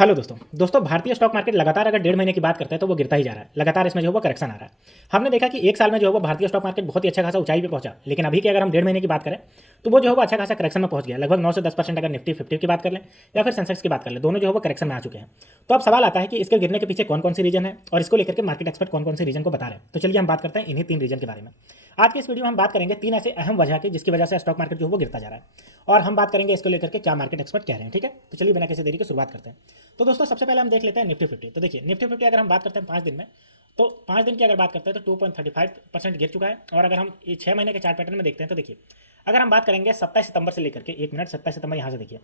Hello दोस्तों भारतीय stock market लगातार अगर 1.5 महीने की बात करते हैं तो वो गिरता ही जा रहा है। लगातार इसमें जो है वो करेक्शन आ रहा है। हमने देखा कि एक साल में जो है वो भारतीय स्टॉक मार्केट बहुत ही अच्छा खासा ऊंचाई पे पहुंचा, लेकिन अभी की अगर हम 1.5 महीने की बात करें तो वो जो है वो अच्छा खासा करेक्शन में पहुंच गया। लगभग 9 से 10% अगर निफ्टी 50 की बात कर लें या फिर सेंसेक्स की बात कर लें, दोनों जो है वो करेक्शन में आ चुके हैं। तो अब सवाल आता है कि इसके गिरने के पीछे कौन कौन सी रीजन है और इसको लेकर के मार्केट एक्सपर्ट कौन कौन से रीजन को बता रहे हैं। तो चलिए हम बात करते हैं इन्हीं 3 रीजन के बारे में। आज की इस वीडियो में हम बात करेंगे 3 ऐसे अहम वजह की जिसकी वजह से स्टॉक मार्केट जो है वो गिरता जा रहा है, और हम बात करेंगे इसको लेकर के क्या मार्केट एक्सपर्ट कह रहे हैं। ठीक है, तो चलिए बिना किसी देरी के शुरुआत करते हैं। तो दोस्तों सबसे पहले हम देख लेते हैं निफ्टी 50। तो देखिए निफ्टी 50 अगर हम बात करते हैं 5 दिन में, तो 5 दिन की अगर बात करते हैं तो 2.35% गिर चुका है। और अगर हम 6 महीने के चार्ट पैटर्न में देखते हैं तो देखिए, अगर हम बात करेंगे 27 सितंबर से लेकर के, एक मिनट, 27 सितंबर यहाँ से देखिए,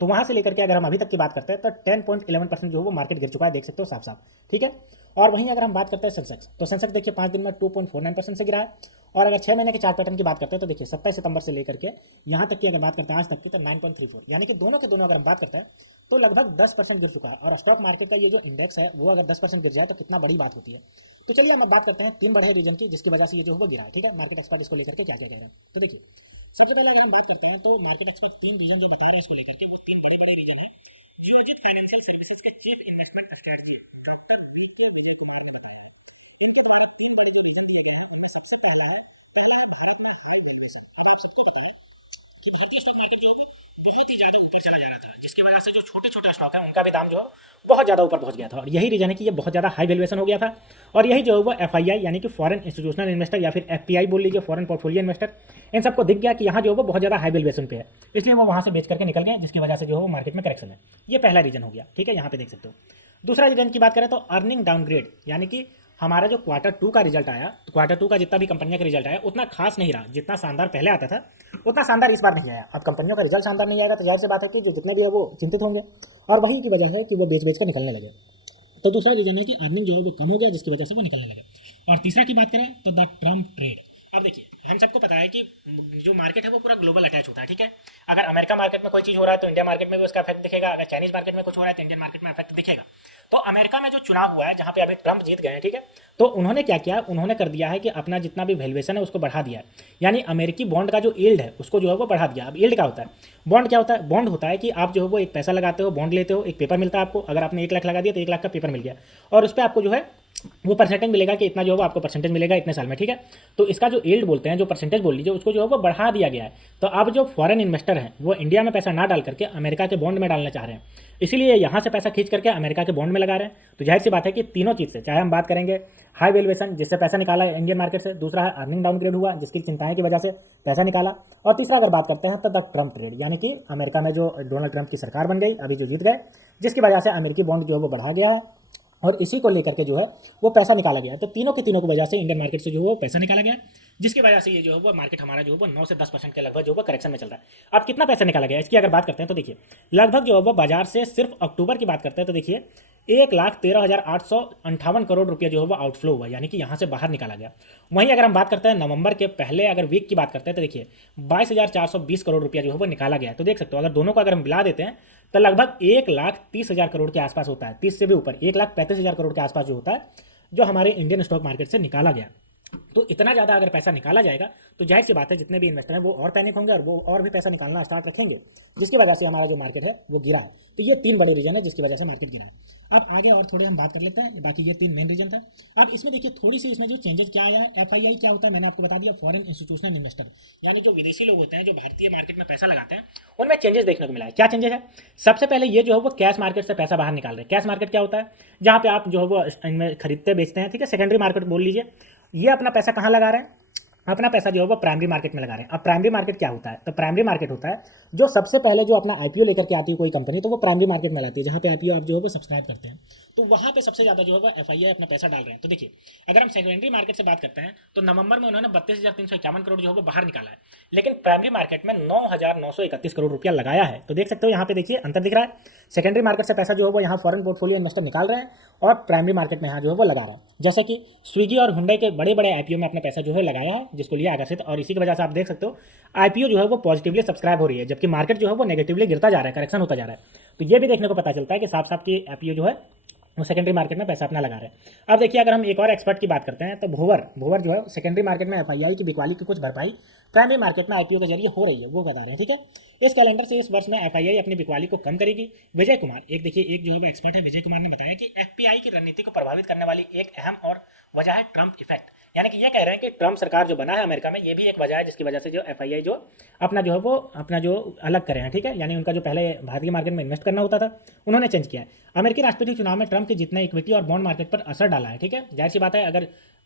तो वहां से लेकर के अगर हम अभी तक की बात करते हैं तो 10.11% जो है वो मार्केट गिर चुका है, देख सकते हो साफ साफ। ठीक है, और वहीं अगर हम बात करते हैं सेंसेक्स, तो सेंसेक्स देखिए 5 दिन में 2.49% से गिरा है। और अगर 6 महीने के चार्ट पैटर्न की बात करते हैं तो देखिए 27 सितंबर से लेकर के यहाँ तक की अगर बात करते हैं आज तक की, तो 9.34, यानी कि दोनों के दोनों अगर हम बात करते हैं तो लगभग 10% गिर चुका है। और स्टॉक मार्केट का ये जो इंडेक्स है वो अगर 10% गिर जाए तो कितना बड़ी बात होती है। तो चलिए हम बात करते हैं 3 बड़े रीजन की जिसकी वजह से ये जो है वो गिरा है। ठीक है, मार्केट एक्सपर्ट इसको लेकर के क्या क्या कह रहे हैं। तो देखिए सबसे पहले अगर हम बात करते हैं तो मार्केट एक्सपर्ट 3 रीजन जो बता रहे हैं इसको लेकर के, वो 3 बड़ी बड़ी रीजन है। जियोजित फाइनेंशियल सर्विसेज के चीफ इन्वेस्टमेंट स्ट्रेटजी डॉक्टर पीके विजय कुमार ने बताया। इनके द्वारा 3 बड़े जो रीजन दिए गए हैं उनमें सबसे पहला है भारत में हाई वैल्यूएशन। तो आप सबको पता है कि भारतीय स्टॉक मार्केट जो है बहुत ही ज्यादा ऊपर चला जा रहा था, जिसकी वजह से जो छोटे छोटे स्टॉक है उनका भी दाम जो है बहुत ज्यादा ऊपर पहुंच गया था। और यही रीजन है कि ये बहुत ज्यादा हाई वैल्यूएशन हो गया था। और यही जो है वो एफआईआई यानी कि फॉरेन इंस्टीट्यूशनल इन्वेस्टर या फिर एफपीआई बोल लीजिए, फॉरेन पोर्टफोलियो इन्वेस्टर, इन सबको दिख गया कि यहाँ जो है वो बहुत ज्यादा हाई वैल्यूएशन पे है, इसलिए वो वहां से बेच करके निकल गए, जिसकी वजह से जो है वो मार्केट में करेक्शन है। ये पहला रीजन हो गया। ठीक है, यहाँ पे देख सकते हो। दूसरा रीजन की बात करें तो अर्निंग डाउनग्रेड, यानी कि हमारा जो क्वार्टर 2 का रिजल्ट आया, तो क्वार्टर 2 का जितना भी कंपनियों का रिजल्ट आया उतना खास नहीं रहा। जितना शानदार पहले आता था उतना शानदार इस बार नहीं आया। अब कंपनियों का रिजल्ट शानदार नहीं आएगा तो जाहिर सी बात है कि जो जितने भी है वो चिंतित होंगे, और वही की वजह है कि वो बेच बेच कर निकलने लगे। तो दूसरा रीजन है कि अर्निंग जो है वो कम हो गया, जिसकी वजह से वो निकलने लगे। और तीसरा की बात करें तो द ट्रम्प ट्रेड। अब देखिए हम सबको पता है कि जो मार्केट है वो पूरा ग्लोबल अटैच होता है। ठीक है, अगर अमेरिका मार्केट में कोई चीज़ हो रहा है तो इंडिया मार्केट में भी उसका इफेक्ट दिखेगा, अगर चाइनीज मार्केट में कुछ हो रहा है तो इंडियन मार्केट में इफेक्ट दिखेगा। तो अमेरिका में जो चुनाव हुआ है जहां पे अभी ट्रंप जीत गए हैं, ठीक है, तो उन्होंने क्या किया, उन्होंने कर दिया है कि अपना जितना भी वैल्यूएशन है उसको बढ़ा दिया है। यानी अमेरिकी बॉन्ड का जो यील्ड है उसको जो है वो बढ़ा दिया। अब यील्ड क्या होता है, बॉन्ड क्या होता है, बॉन्ड होता है कि आप जो है वो एक पैसा लगाते हो, बॉन्ड लेते हो, एक पेपर मिलता है आपको। अगर आपने 1 लाख लगा दिया तो 1 लाख का पेपर मिल गया, और उस पर आपको जो है वो परसेंटेज मिलेगा कि इतना जो है वो आपको परसेंटेज मिलेगा इतने साल में। ठीक है, तो इसका जो यील्ड बोलते हैं, जो परसेंटेज बोल लीजिए, उसको जो है वो बढ़ा दिया गया है। तो अब जो फॉरेन इन्वेस्टर हैं वो इंडिया में पैसा ना डाल करके अमेरिका के बॉन्ड में डालना चाह रहे हैं, इसीलिए यहाँ से पैसा खींच करके अमेरिका के बॉन्ड में लगा रहे हैं। तो जाहिर सी बात है कि तीनों चीज़ से, चाहे हम बात करेंगे हाई वैल्यूएशन जिससे पैसा निकाला है इंडियन मार्केट से, दूसरा है अर्निंग डाउनग्रेड हुआ जिसकी चिंताएं की वजह से पैसा निकाला, और तीसरा अगर बात करते हैं तो द ट्रम्प ट्रेड, यानी कि अमेरिका में जो डोनाल्ड ट्रंप की सरकार बन गई, अभी जो जीत गए, जिसकी वजह से अमेरिकी बॉन्ड जो है वो बढ़ा गया है, और इसी को लेकर के जो है वो पैसा निकाला गया है। तो तीनों के तीनों की वजह से इंडियन मार्केट से जो है वो पैसा निकाला गया है, जिसकी वजह से ये जो है वो मार्केट हमारा जो है वो 9 से 10% के लगभग जो है वो करेक्शन में चल रहा है। अब कितना पैसा निकाला गया इसकी अगर बात करते हैं तो देखिए, लगभग जो है वो बाजार से सिर्फ अक्टूबर की बात करते हैं तो देखिए 1,13,858 करोड़ रुपया जो है वो आउटफ्लो हुआ, यानी कि यहाँ से बाहर निकाला गया। वहीं अगर हम बात करते हैं नवंबर के पहले अगर वीक की बात करते हैं तो देखिए 22,420 करोड़ रुपया जो है वो निकाला गया। तो देख सकते हो अगर दोनों को अगर हम मिला देते हैं तो लगभग 1,30,000 करोड़ के आसपास होता है, 30 से भी ऊपर 1,35,000 करोड़ के आसपास जो होता है, जो हमारे इंडियन स्टॉक मार्केट से निकाला गया। तो इतना ज़्यादा अगर पैसा निकाला जाएगा तो जाहिर सी बात है जितने भी इन्वेस्टर हैं वो और पैनिक होंगे और वो और भी पैसा निकालना स्टार्ट रखेंगे, जिसकी वजह से हमारा जो मार्केट है वो गिरा है। तो ये 3 बड़े रीजन है जिसकी वजह से मार्केट गिरा है। अब आगे और थोड़े हम बात कर लेते हैं, बाकी ये 3 मेन रीजन था। अब इसमें देखिए थोड़ी सी इसमें जो चेंजेस क्या आया है, एफआईआई क्या होता है मैंने आपको बता दिया, फॉरेन इंस्टीट्यूशनल इन्वेस्टर, यानी जो विदेशी लोग होते हैं जो भारतीय मार्केट में पैसा लगाते हैं, उनमें चेंजेस देखने को मिला है। क्या चेंजेस है, सबसे पहले ये जो है वो कैश मार्केट से पैसा बाहर निकाल रहे हैं। कैश मार्केट क्या होता है, जहाँ पे आप जो है वो इनमें खरीदते बेचते हैं, ठीक है, सेकेंडरी मार्केट बोल लीजिए। ये अपना पैसा कहाँ लगा रहे हैं, अपना पैसा जो है वो प्राइमरी मार्केट में लगा रहे हैं। अब प्राइमरी मार्केट क्या होता है, तो प्राइमरी मार्केट होता है जो सबसे पहले जो अपना आईपीओ लेकर के आती है कोई कंपनी, तो वो प्राइमरी मार्केट में लाती है, जहाँ पे आईपीओ आप जो है वो सब्सक्राइब करते हैं। तो वहाँ पे सबसे ज़्यादा जो है वो एफआईआई अपना पैसा डाल रहे हैं। तो देखिए अगर हम सेकेंडरी मार्केट से बात करते हैं तो नवंबर में उन्होंने 32,351 करोड़ जो है वो बाहर निकाला है, लेकिन प्राइमरी मार्केट में 9,931 करोड़ रुपया लगाया है। तो देख सकते हो यहाँ पे देखिए अंतर दिख रहा है, सेकेंडरी मार्केट से पैसा जो है वो यहाँ फॉरेन पोर्टफोलियो इन्वेस्टर निकाल रहे हैं और प्राइमरी मार्केट में यहाँ जो है वो लगा रहे हैं। जैसे कि स्विगी और हुंडई के बड़े बड़े आईपीओ में अपना पैसा जो है लगाया है, जिसको लिया आकर्षित, और इसी की वजह से आप देख सकते हो आईपीओ जो है वो पॉजिटिवली सब्सक्राइब हो रही है, जबकि मार्केट जो है वो नेगेटिवली गिरता जा रहा है, करेक्शन होता जा रहा है। तो ये भी देखने को पता चलता है कि साफ साफ की आईपीओ जो है वो सेकेंडरी मार्केट में पैसा अपना लगा रहे हैं। अब देखिए अगर हम एक और एक्सपर्ट की बात करते हैं तो भोवर जो है सेकेंडरी मार्केट में एफआईआई की बिकवाली की कुछ भरपाई प्राइमरी मार्केट में आईपीओ के जरिए हो रही है, वो बता रहे हैं। ठीक है, इस कैलेंडर से इस वर्ष में एफआईआई अपनी बिकवाली को कम करेगी। विजय कुमार, एक देखिए एक जो है वो एक्सपर्ट है, विजय कुमार ने बताया कि एफपीआई की रणनीति को प्रभावित करने वाली एक अहम और वजह है ट्रंप इफेक्ट। यानी कि ये कह रहे हैं कि ट्रंप सरकार जो बना है अमेरिका में, ये भी एक वजह है जिसकी वजह से जो एफआईआई जो अपना जो है वो अपना जो अलग करे हैं। ठीक है, यानी उनका जो पहले भारतीय मार्केट में इन्वेस्ट करना होता था उन्होंने चेंज किया है। अमेरिकी राष्ट्रपति चुनाव में ट्रंप के जितने इक्विटी और बॉन्ड मार्केट पर असर डाला है। ठीक है, जाहिर सी बात है,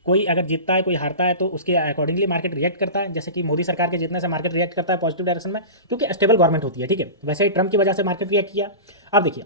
अगर जीतता है कोई हारता है तो उसके अकॉर्डिंगली मार्केट रिएक्ट करता है। जैसे कि मोदी सरकार के जीतने से मार्केट रिएक्ट करता है पॉजिटिव डायरेक्शन में, क्योंकि स्टेबल गवर्नमेंट होती है। ठीक है, वैसे ही ट्रंप की वजह से मार्केट रिएक्ट किया। अब देखिए,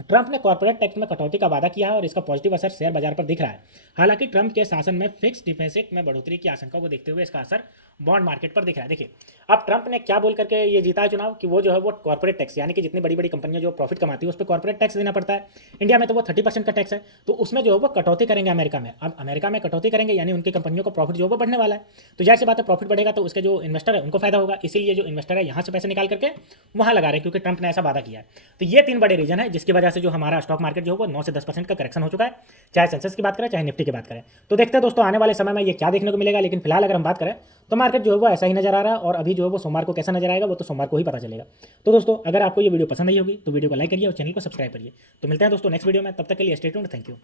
ट्रंप ने कॉर्पोरेट टैक्स में कटौती का वादा किया है और इसका पॉजिटिव असर शेयर बाजार पर दिख रहा है। हालांकि ट्रंप के शासन में फिक्स डिपॉजिट में बढ़ोतरी की आशंका को देखते हुए इसका असर बॉन्ड मार्केट पर दिख रहा है। देखिए, अब ट्रंप ने क्या बोल करके ये जीता है चुनाव कि वो जो है वो कॉर्पोरेट टैक्स, यानी कि जितनी बड़ी बड़ी कंपनियां जो प्रॉफिट कमाती है उस पर कॉर्पोरेट टैक्स देना पड़ता है। इंडिया में तो वो 30% का टैक्स है, तो उसमें जो है वो कटौती करेंगे अमेरिका में। अब अमेरिका में कटौती करेंगे यानी उनकी कंपनियों का प्रॉफिट जो है वो बढ़ने वाला है। तो जाहिर सी बात है, प्रॉफिट बढ़ेगा तो उसके जो इन्वेस्टर है उनको फायदा होगा। इसीलिए जो इन्वेस्टर है यहाँ से पैसे निकाल करके वहाँ लगा रहे हैं, क्योंकि ट्रंप ने ऐसा वादा किया है। तो ये 3 बड़े रीजन है जिसकी वजह से जो हमारा स्टॉक मार्केट जो है वो 9 से 10% का करेक्शन हो चुका है, चाहे सेंसेक्स की बात करें चाहे निफ्टी की बात करें। तो देखते हैं दोस्तों आने वाले समय में ये क्या देखने को मिलेगा, लेकिन फिलहाल अगर हम बात करें तो मार्केट जो है वो ऐसा ही नजर आ रहा है, और अभी जो है वो सोमवार को कैसा नजर आएगा वो तो सोमवार को ही पता चलेगा। तो दोस्तों अगर आपको ये वीडियो पसंद आई होगी तो वीडियो को लाइक करिए और चैनल को सब्सक्राइब करिए। तो मिलते हैं दोस्तों नेक्स्ट वीडियो में, तब तक के लिए स्टे ट्यून्ड, थैंक यू।